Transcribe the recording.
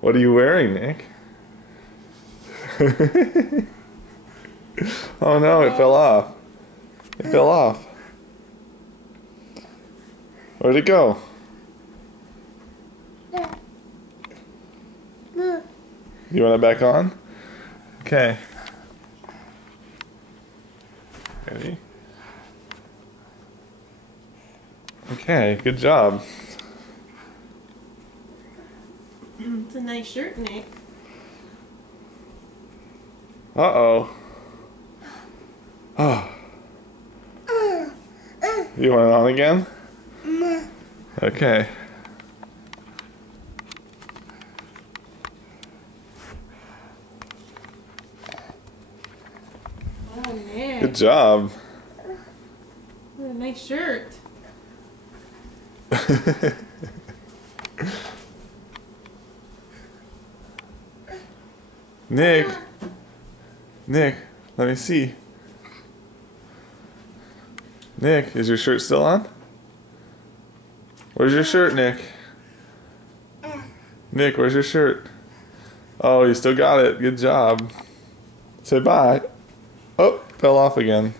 What are you wearing, Nick? Oh no, it fell off. It fell off. Where'd it go? You want it back on? Okay. Ready? Okay, good job. It's a nice shirt, Nick. Uh-oh. Oh. You want it on again? Okay. Oh, Nick. Good job. What a nice shirt. Nick. Nick, let me see. Nick, is your shirt still on? Where's your shirt, Nick? Nick, where's your shirt? Oh, you still got it. Good job. Say bye. Oh, fell off again.